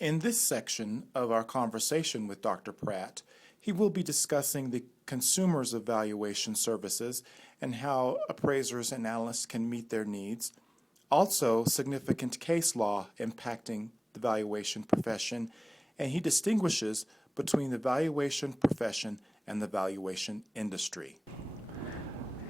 In this section of our conversation with Dr. Pratt, he will be discussing the consumers of valuation services and how appraisers and analysts can meet their needs, also significant case law impacting the valuation profession, and he distinguishes between the valuation profession and the valuation industry.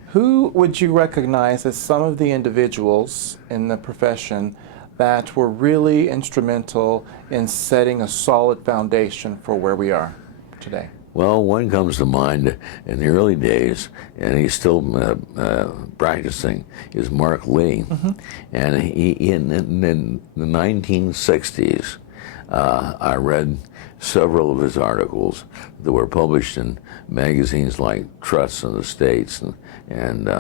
Who would you recognize as some of the individuals in the profession that were really instrumental in setting a solid foundation for where we are today? Well, one comes to mind in the early days, and he's still practicing, is Mark Lee. Mm-hmm. And he, in the 1960s, I read several of his articles that were published in magazines like Trusts in the States and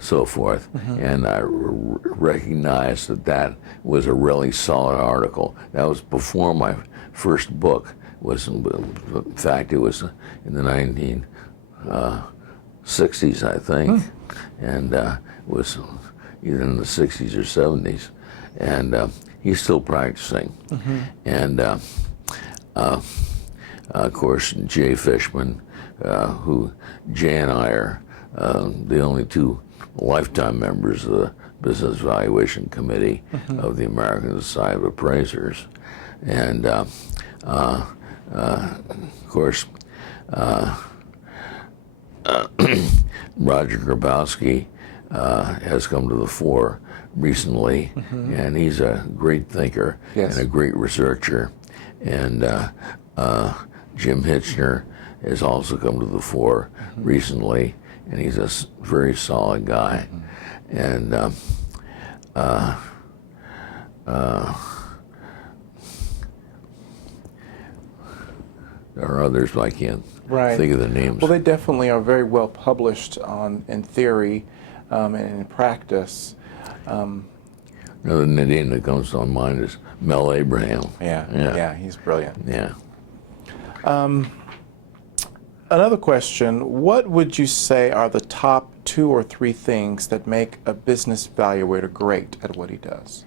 so forth. Mm-hmm. And I recognized that was a really solid article. That was before my first book. In fact, it was in the 1960s, I think, and it was either in the 60s or 70s, and he's still practicing. Mm-hmm. And of course, Jay Fishman, who Jay and I are the only two lifetime members of the Business Valuation Committee mm-hmm. of the American Society of Appraisers, and of course, Roger Grabowski has come to the fore recently, mm-hmm. and he's a great thinker yes. and a great researcher. And Jim Hitchner has also come to the fore mm-hmm. recently, and he's a very solid guy. Mm-hmm. And there are others, but I can't think of the names. Well, they definitely are very well published in theory and in practice. Another name that comes to mind is Mel Abraham. Yeah, he's brilliant. Yeah. Another question, what would you say are the top 2 or 3 things that make a business evaluator great at what he does?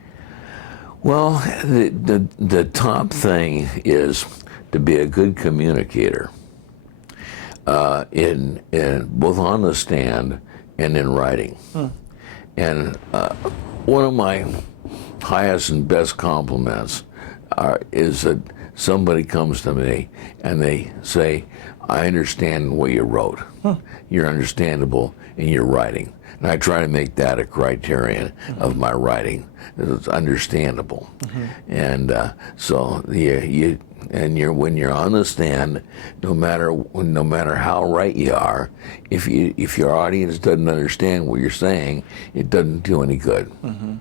Well, the top thing is to be a good communicator, in both on the stand and in writing. And one of my highest and best compliments is that somebody comes to me and they say, "I understand what you wrote. You're understandable in your writing." And I try to make that a criterion mm-hmm. of my writing, that it's understandable. Mm-hmm. And so when you're on the stand, no matter how right you are, if your audience doesn't understand what you're saying, it doesn't do any good. Mm-hmm.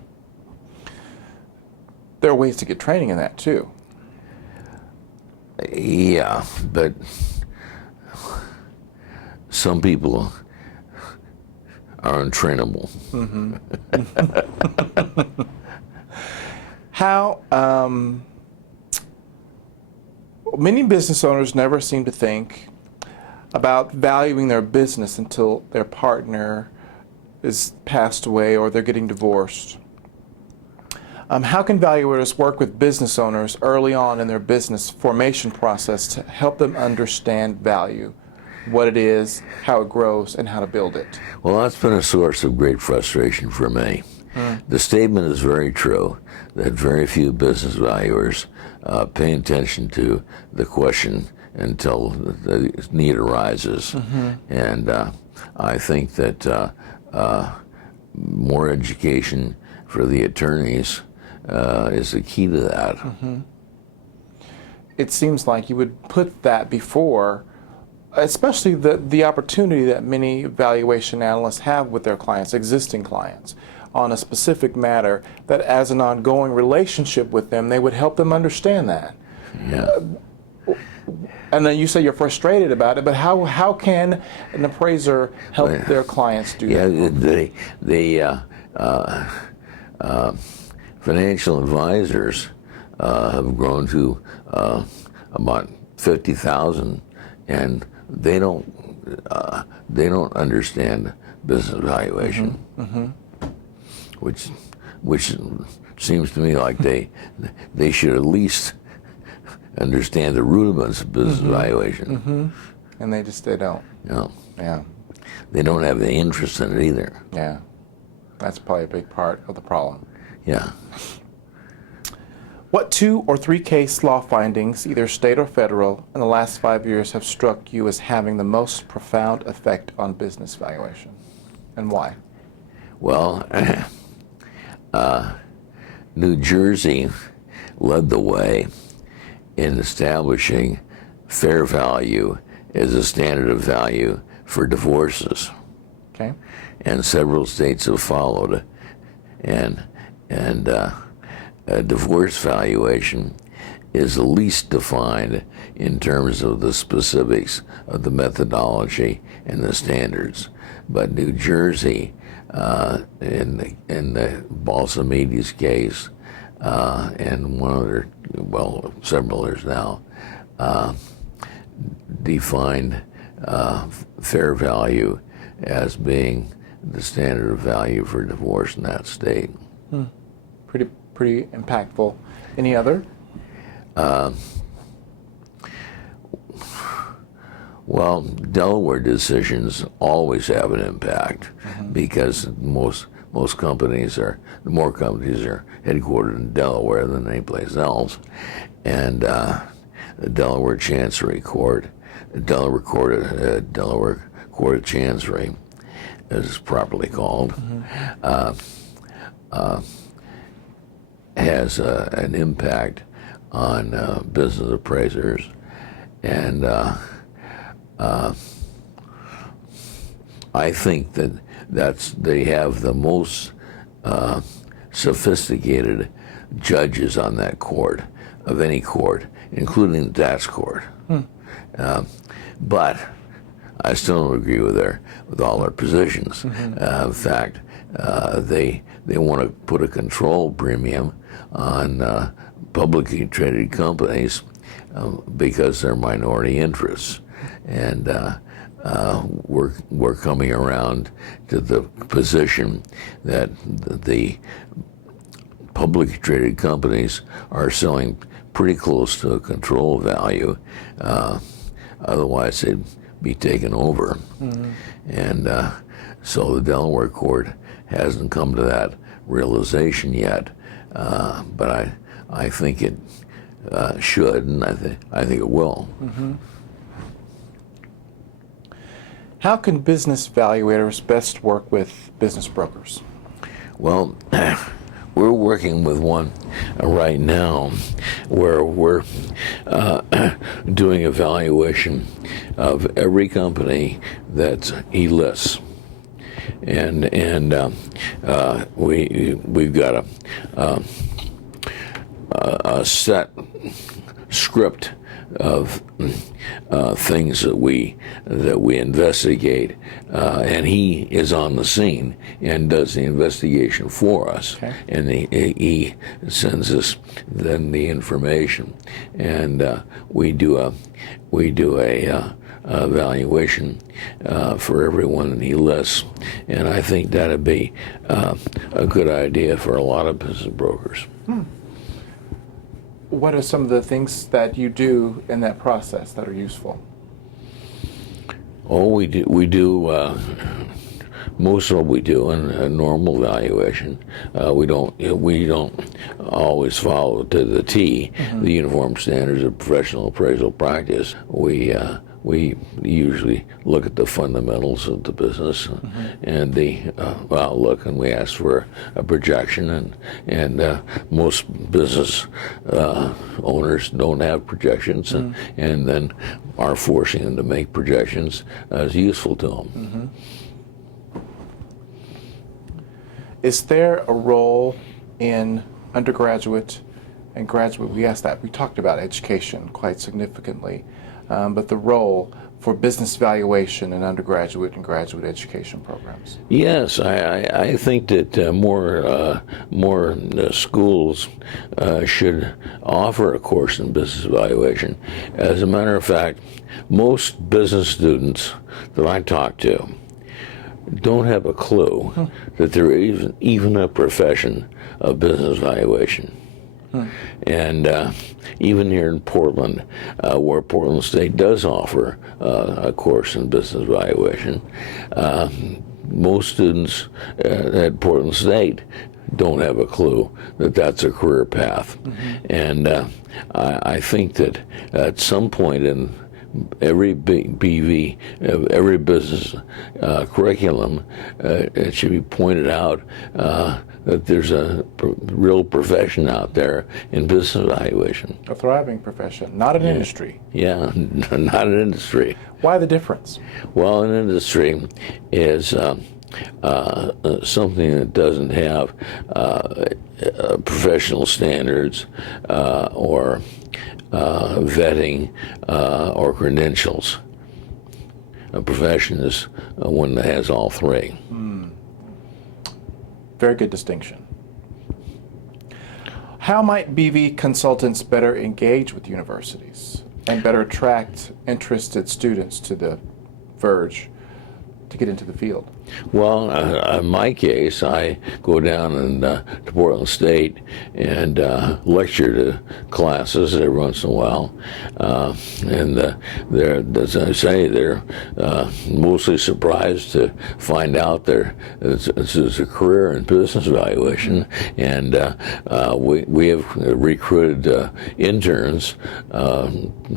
There are ways to get training in that too. Yeah, but some people are untrainable. Mm-hmm. How many business owners never seem to think about valuing their business until their partner is passed away or they're getting divorced. How can valuators work with business owners early on in their business formation process to help them understand value, what it is, how it grows, and how to build it? Well, that's been a source of great frustration for me. The statement is very true that very few business valuers pay attention to the question until the need arises. And I think that more education for the attorneys is the key to that. It seems like you would put that before, especially the opportunity that many valuation analysts have with their clients, existing clients, on a specific matter, that as an ongoing relationship with them, they would help them understand that. Yeah. And then you say you're frustrated about it, but how can an appraiser help their clients do that? The financial advisors have grown to about 50,000, and they don't understand business valuation, which seems to me like they should at least understand the rudiments of business valuation. And they don't. You know, Yeah. they don't have the interest in it either. Yeah. That's probably a big part of the problem. Yeah. What 2 or 3 case law findings, either state or federal, in the last 5 years have struck you as having the most profound effect on business valuation, and why? Well, New Jersey led the way in establishing fair value as a standard of value for divorces, Okay. and several states have followed. And divorce valuation is the least defined in terms of the specifics of the methodology and the standards. But New Jersey, in the Balsamides case, and one other, well, several others now, defined fair value as being the standard of value for divorce in that state. Pretty impactful. Any other? Well, Delaware decisions always have an impact because most companies are, more companies are headquartered in Delaware than anyplace else, and the Delaware Chancery Court, Delaware Court of Chancery, as it's properly called, has an impact on business appraisers, and I think that they have the most sophisticated judges on that court of any court, including the tax court. But I still don't agree with all their positions. In fact, they want to put a control premium on publicly traded companies because they're minority interests, and we're coming around to the position that the publicly traded companies are selling pretty close to a control value. Otherwise, they'd be taken over. And so the Delaware court hasn't come to that realization yet, but I think it should, and I think it will. How can business valuators best work with business brokers? Well, we're working with one right now where we're doing a valuation of every company that he lists, and we've got a set script of things that we investigate, and he is on the scene and does the investigation for us. Okay. And he sends us then the information, and we do a evaluation for everyone that he lists, and I think that'd be a good idea for a lot of business brokers. What are some of the things that you do in that process that are useful? Oh, we do most of what we do in a normal valuation. We don't always follow to the T the uniform standards of professional appraisal practice. We usually look at the fundamentals of the business and the outlook, and we ask for a projection, and most business owners don't have projections, and then our forcing them to make projections is useful to them. Is there a role in undergraduate and graduate? We asked that. We talked about education quite significantly. But the role for business valuation in undergraduate and graduate education programs? Yes, I think that more schools should offer a course in business valuation. As a matter of fact, most business students that I talk to don't have a clue that there is even a profession of business valuation. And even here in Portland, where Portland State does offer a course in business valuation, most students at Portland State don't have a clue that that's a career path. And I think that at some point in every BV, every business curriculum, it should be pointed out that there's a real profession out there in business evaluation. A thriving profession, not an industry. Yeah, not an industry. Why the difference? Well, an industry is something that doesn't have professional standards or vetting or credentials. A profession is one that has all three. Very good distinction. How might BV consultants better engage with universities and better attract interested students to the verge to get into the field? Well, in my case, I go down to Portland State and lecture to classes every once in a while. They're, as I say, they're mostly surprised to find out this is a career in business evaluation. And we have recruited interns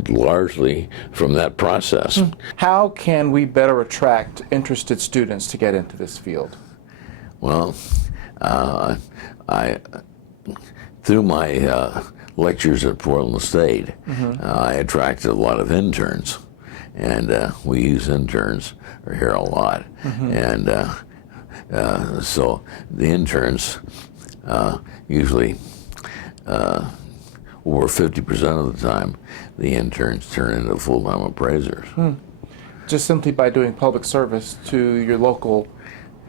largely from that process. How can we better attract interested students to get into this field? Well, through my lectures at Portland State, I attracted a lot of interns, and we use interns here a lot. And so the interns usually, over 50% of the time, the interns turn into full-time appraisers. Just simply by doing public service to your local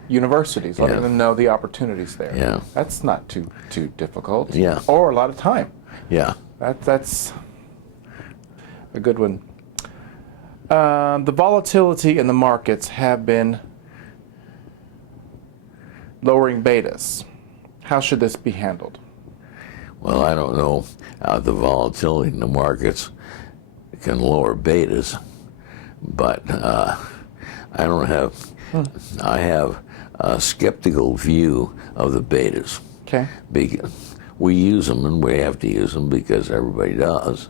universities, letting them know the opportunities there. Yeah. That's not too difficult. Yeah. Or a lot of time. Yeah. That's a good one. The volatility in the markets have been lowering betas. How should this be handled? Well, I don't know how the volatility in the markets can lower betas, but I have a skeptical view of the betas. Okay. Because we use them, and we have to use them because everybody does,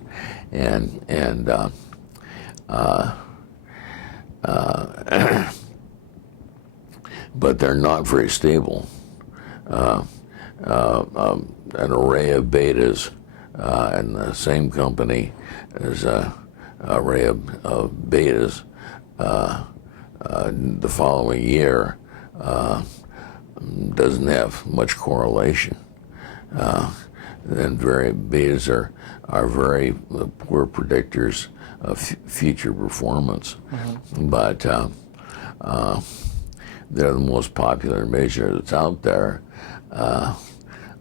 but they're not very stable. An array of betas in the same company as an array of betas the following year doesn't have much correlation. And betas are very poor predictors of future performance. But they're the most popular measure that's out there.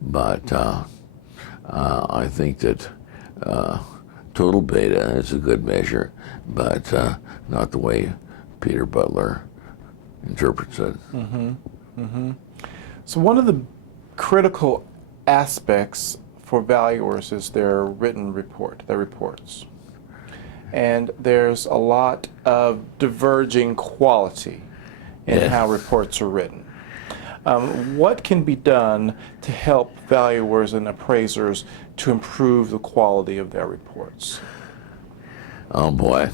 But I think that total beta is a good measure, but not the way Peter Butler interprets it. So one of the critical aspects for valuers is their written report, their reports. And there's a lot of diverging quality in how reports are written. What can be done to help valuers and appraisers to improve the quality of their reports? Oh boy.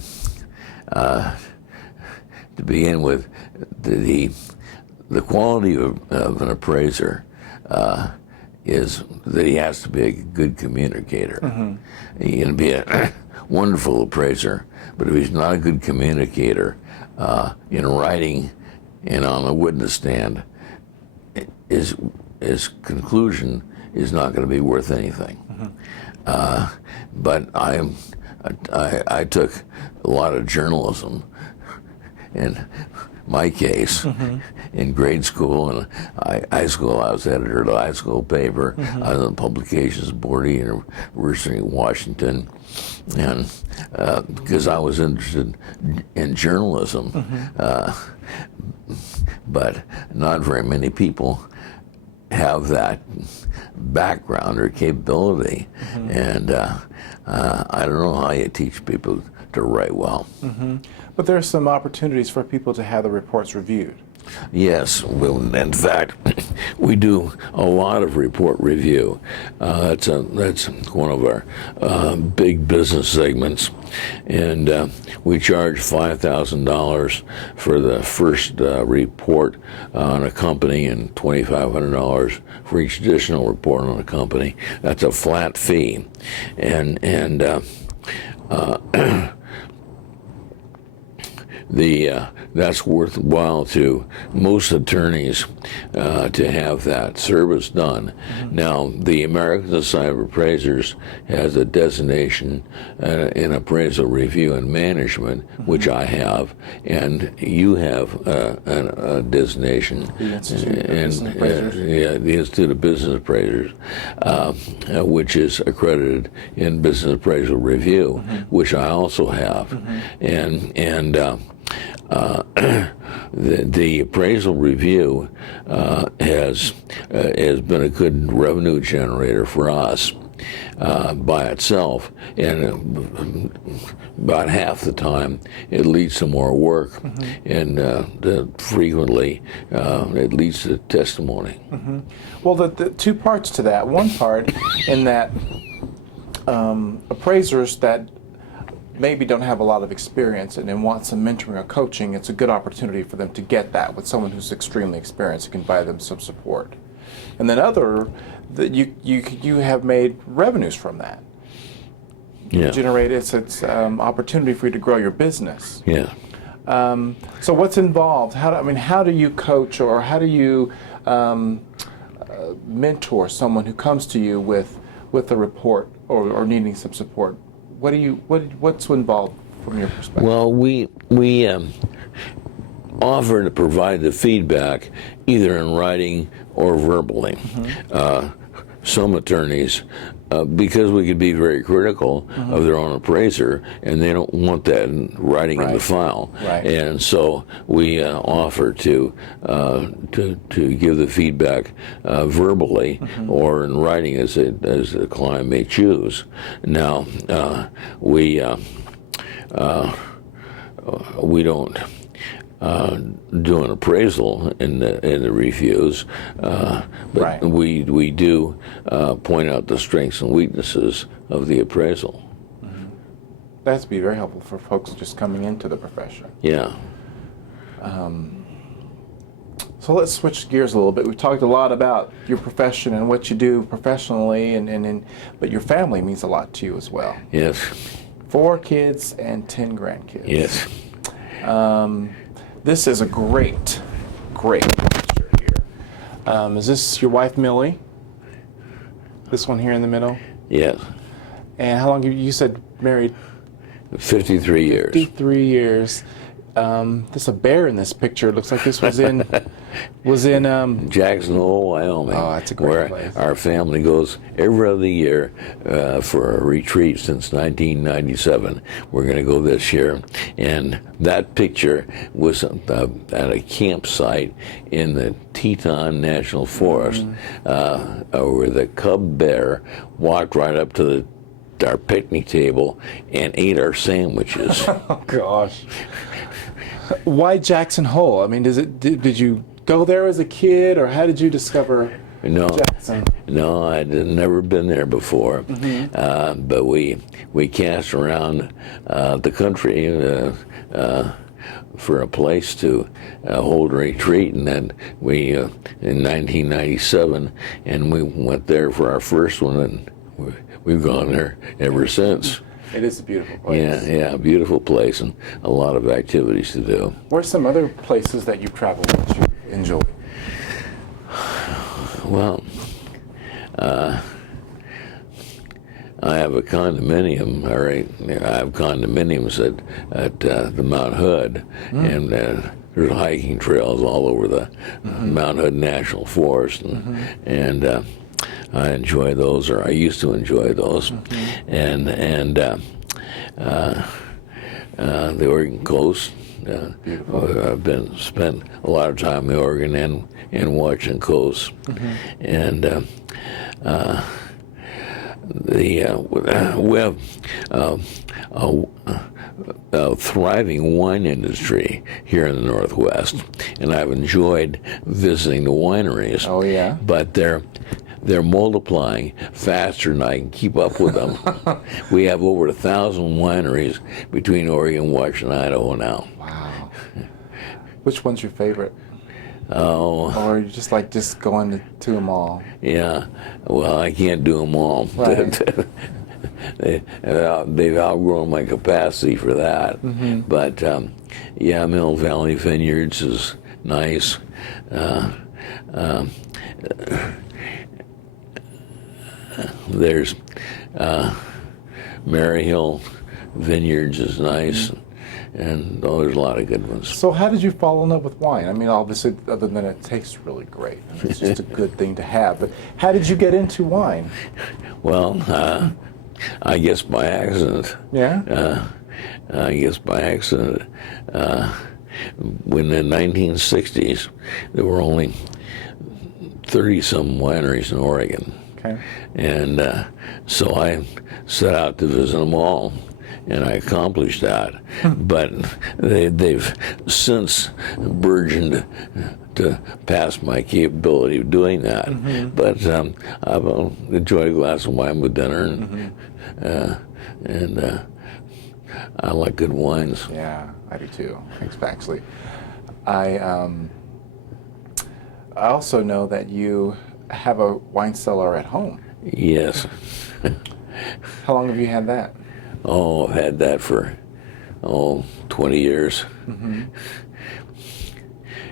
To begin with, the quality of an appraiser is that he has to be a good communicator. He can be a wonderful appraiser, but if he's not a good communicator in writing and on a witness stand, his conclusion is not going to be worth anything. But I took a lot of journalism in my case in grade school and high school. I was editor of the high school paper. I was on the publications board at the University of Washington, and because I was interested in journalism, but not very many people have that background or capability. And I don't know how you teach people to write well. But there are some opportunities for people to have the reports reviewed. Yes, well, in fact, we do a lot of report review. That's one of our big business segments, and we charge $5,000 for the first report on a company, and $2,500 for each additional report on a company. That's a flat fee, and that's worthwhile to most attorneys to have that service done. Now, the American Society of Appraisers has a designation in appraisal review and management, which I have, and you have a designation. The Institute of Business Appraisers. The Institute of Business Appraisers, which is accredited in business appraisal review, which I also have, and the appraisal review has been a good revenue generator for us by itself, and about half the time it leads to more work, and frequently it leads to testimony. Well, the two parts to that. One part in that appraisers that maybe don't have a lot of experience and then want some mentoring or coaching, it's a good opportunity for them to get that with someone who's extremely experienced who can buy them some support. And then other, that you have made revenues from that. Yeah. It's opportunity for you to grow your business. Yeah. So what's involved? How do you coach, or how do you mentor someone who comes to you with a report or needing some support? What's involved from your perspective? Well, we offer to provide the feedback either in writing or verbally. Some attorneys, because we could be very critical of their own appraiser, and they don't want that in writing in the file. Right. And so we offer to give the feedback verbally or in writing as the client may choose. Now, we don't do an appraisal in the reviews, but we do point out the strengths and weaknesses of the appraisal. That has to be very helpful for folks just coming into the profession. Yeah. So let's switch gears a little bit. We've talked a lot about your profession and what you do professionally, but your family means a lot to you as well. Yes. 4 kids and 10 grandkids. Yes. This is a great picture here. Is this your wife, Millie? This one here in the middle? Yes. And how long you said married? 53 years. 53 years. There's a bear in this picture. It looks like this was in Jackson Hole, Wyoming. Oh, that's a great where place. Our family goes every other year for a retreat since 1997. We're going to go this year, and that picture was at a campsite in the Teton National Forest, where the cub bear walked right up to our picnic table and ate our sandwiches. Oh gosh. Why Jackson Hole? I mean, did you go there as a kid, or how did you discover Jackson? No, I'd never been there before. But we cast around the country for a place to hold a retreat, and then we in 1997, and we went there for our first one, and we've gone there ever since. It is a beautiful place. Yeah, beautiful place, and a lot of activities to do. Where's some other places that you've traveled that you enjoy? Well, I have a condominium. I have condominiums at the Mount Hood, and there's hiking trails all over the Mount Hood National Forest, and I enjoy those, or I used to enjoy those, and the Oregon coast, I've spent a lot of time in Oregon and Washington coast, and we have a thriving wine industry here in the Northwest, and I've enjoyed visiting the wineries. Oh, yeah? But they're multiplying faster than I can keep up with them. We have over 1,000 wineries between Oregon, Washington, and Idaho now. Wow. Which one's your favorite? Oh, Or you just like going to them all? yeah. Well, I can't do them all. Right. They've outgrown my capacity for that. But yeah, Mill Valley Vineyards is nice. There's Maryhill Vineyards is nice, and there's a lot of good ones. So how did you fall in love with wine? I mean, obviously, other than it tastes really great, and it's just a good thing to have. But how did you get into wine? Well, I guess by accident. Yeah? I guess by accident. When in the 1960s, there were only 30-some wineries in Oregon. Okay. And so I set out to visit them all, and I accomplished that. But they've since burgeoned to past my capability of doing that. But I've enjoyed a glass of wine with dinner, and I like good wines. Yeah, I do too. Actually, I also know that you have a wine cellar at home. Yes. How long have you had that? Oh, I've had that for 20 years.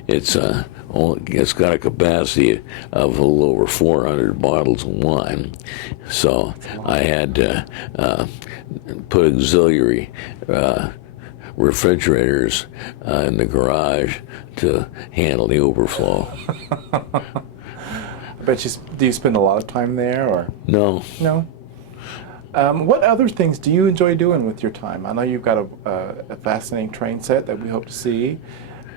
It's got a capacity of a little over 400 bottles of wine, so I had to put auxiliary refrigerators in the garage to handle the overflow. Do you spend a lot of time there, or No. no? What other things do you enjoy doing with your time? I know you've got a fascinating train set that we hope to see,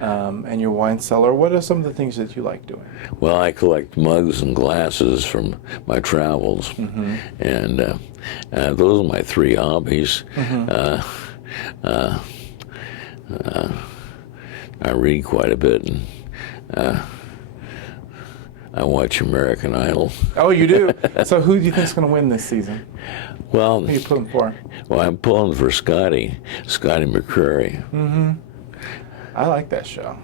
and your wine cellar. What are some of the things that you like doing? Well, I collect mugs and glasses from my travels, and those are my three hobbies. I read quite a bit, and I watch American Idol. Oh, you do? So who do you think's going to win this season? Well, Who are you pulling for? well, I'm pulling for Scotty McCreery. I like that show.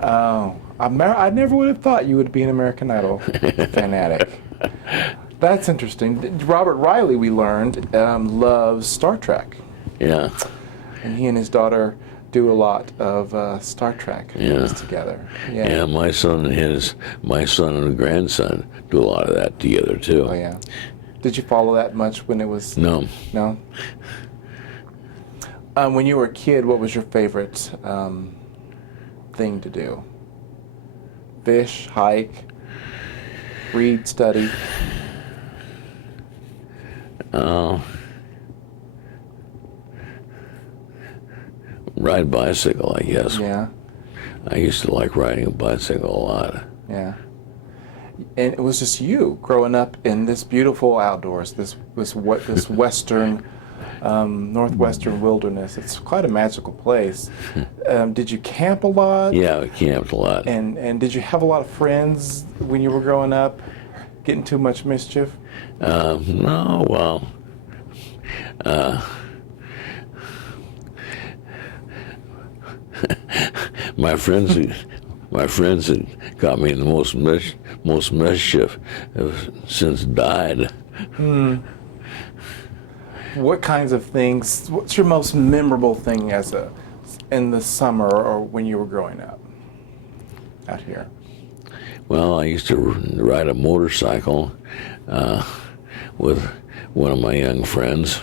Oh, I never would have thought you would be an American Idol fanatic. That's interesting. Robert Riley, we learned, loves Star Trek. Yeah, And he and his daughter do a lot of Star Trek things together. Yeah. yeah. My son and grandson do a lot of that together too. Oh, yeah. Did you follow that much when it was? No. No? When you were a kid, what was your favorite thing to do? Fish, hike, read, study? Ride bicycle, I guess. Yeah, I used to like riding a bicycle a lot. yeah. And it was just you growing up in this beautiful outdoors, this western, northwestern wilderness. It's quite a magical place. Did you camp a lot? Yeah, I camped a lot. And did you have a lot of friends when you were growing up? Getting too much mischief? No, well, my friends that got me in the most mischief have since died. What kinds of things? What's your most memorable thing in the summer or when you were growing up out here? Well, I used to ride a motorcycle with one of my young friends,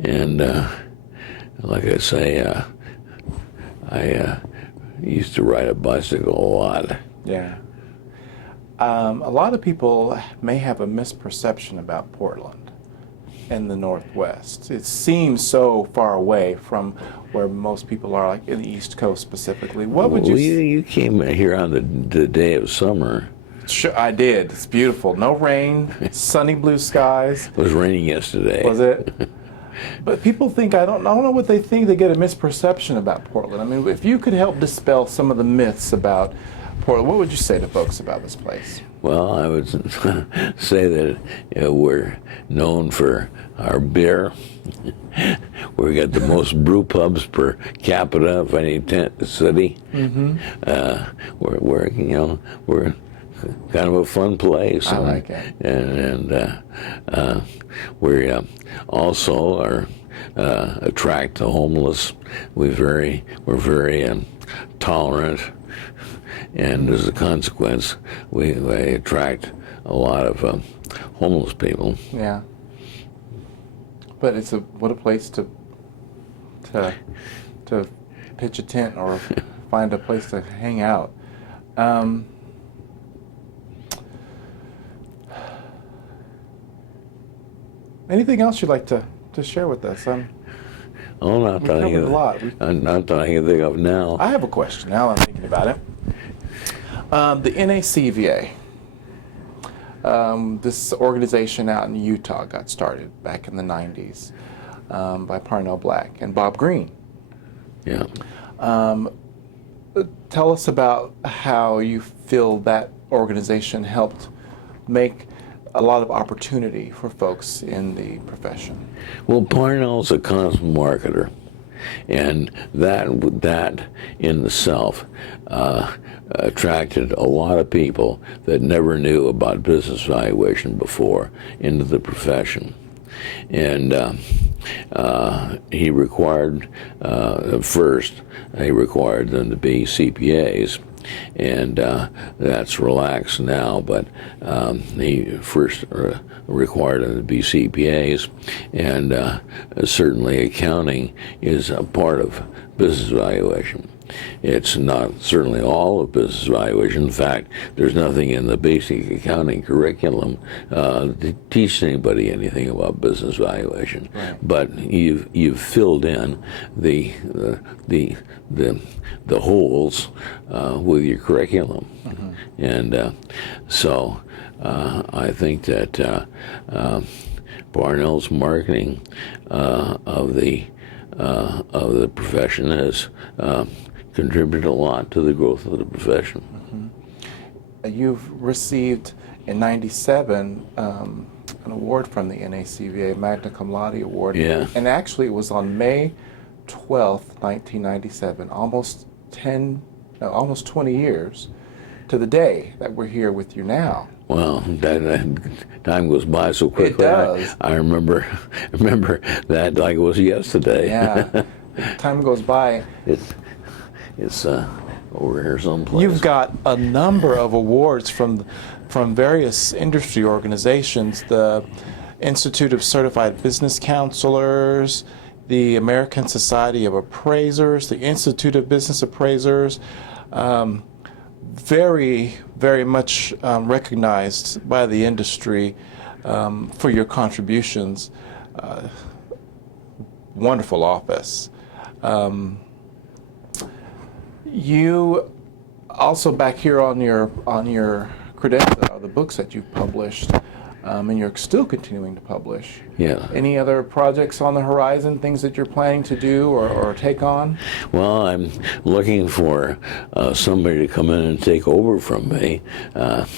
and like I say, I used to ride a bicycle a lot. Yeah. A lot of people may have a misperception about Portland. in the Northwest. It seems so far away from where most people are, like in the East Coast specifically. What would you? You came here on the day of summer. Sure, I did. It's beautiful. No rain, sunny blue skies. It was raining yesterday. Was it? But people think, I don't know what they think. They get a misperception about Portland. I mean, if you could help dispel some of the myths about Portland, what would you say to folks about this place? Well, I would say that we're known for our beer. We got the most brew pubs per capita of any city. Mm-hmm. We're kind of a fun place. I like it. And we also are attract the homeless. We're very tolerant. And as a consequence, we attract a lot of homeless people. Yeah. But what a place to pitch a tent or find a place to hang out. Anything else you'd like to share with us? Not that covered a lot. Not that I can think of now. I have a question now I'm thinking about it. The NACVA, this organization out in Utah, got started back in the 90s by Parnell Black and Bob Green. Yeah. Tell us about how you feel that organization helped make a lot of opportunity for folks in the profession. Well, Parnell's a constant marketer, and that in itself attracted a lot of people that never knew about business valuation before into the profession. And he required them to be CPAs. And that's relaxed now, but he first required them to be CPAs, and certainly accounting is a part of business valuation. It's not certainly all of business valuation. In fact, there's nothing in the basic accounting curriculum to teach anybody anything about business valuation. Right. But you've filled in the holes with your curriculum, mm-hmm. And so I think that Parnell's marketing of the profession has contributed a lot to the growth of the profession. Mm-hmm. You've received in '97 an award from the NACVA, Magna Cum Laude Award. Yeah. And actually it was on May 12th, 1997, almost 20 years to the day that we're here with you now. Well, that time goes by so quickly. It does. I remember that like it was yesterday. Yeah, time goes by. It's over here someplace. You've got a number of awards from various industry organizations, the Institute of Certified Business Counselors, the American Society of Appraisers, the Institute of Business Appraisers, very, very much recognized by the industry for your contributions. Wonderful office. You also back here on your credentials are the books that you've published, and you're still continuing to publish. Yeah. Any other projects on the horizon, things that you're planning to do or take on? Well, I'm looking for somebody to come in and take over from me. Not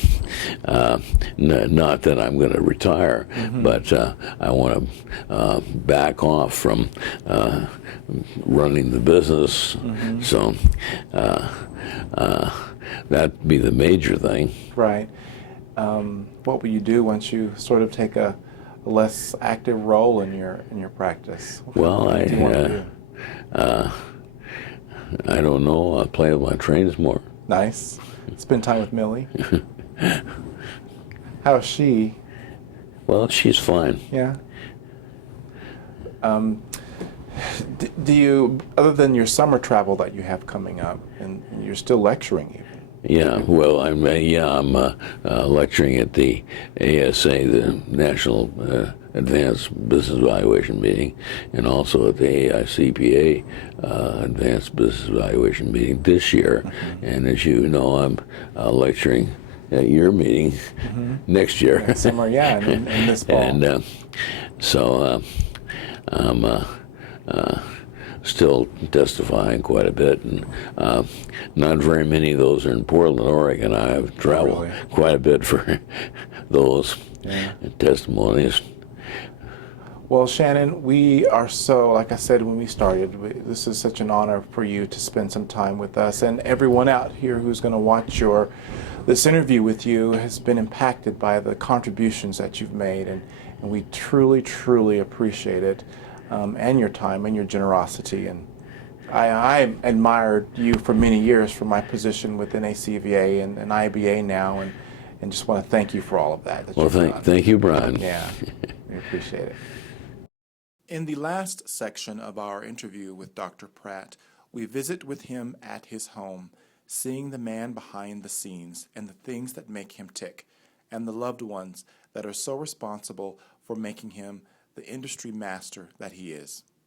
that I'm going to retire, mm-hmm. but I want to back off from running the business. Mm-hmm. So that'd be the major thing. Right. What will you do once you sort of take a less active role in your practice? Well, what do you want to do? I don't know. I'll play with my trains more. Nice. Spend time with Millie. How's she? Well, she's fine. Yeah. Do you, other than your summer travel that you have coming up, and you're still lecturing even? Yeah, well, I'm lecturing at the ASA, the National Advanced Business Evaluation meeting, and also at the AICPA Advanced Business Evaluation meeting this year. And as you know, I'm lecturing at your meeting next year. Next summer, yeah, and this fall. And so I'm still testifying quite a bit, and not very many of those are in Portland, Oregon. I've traveled really? quite a bit for those testimonies. Well, Shannon, we are so, like I said when we started, this is such an honor for you to spend some time with us, and everyone out here who's going to watch this interview with you has been impacted by the contributions that you've made, and we truly, truly appreciate it, and your time and your generosity. And I admired you for many years from my position with NACVA and IBA now, and just want to thank you for all of that. Well, thank you, Brian. Yeah, we appreciate it. In the last section of our interview with Dr. Pratt, we visit with him at his home, seeing the man behind the scenes and the things that make him tick, and the loved ones that are so responsible for making him the industry master that he is.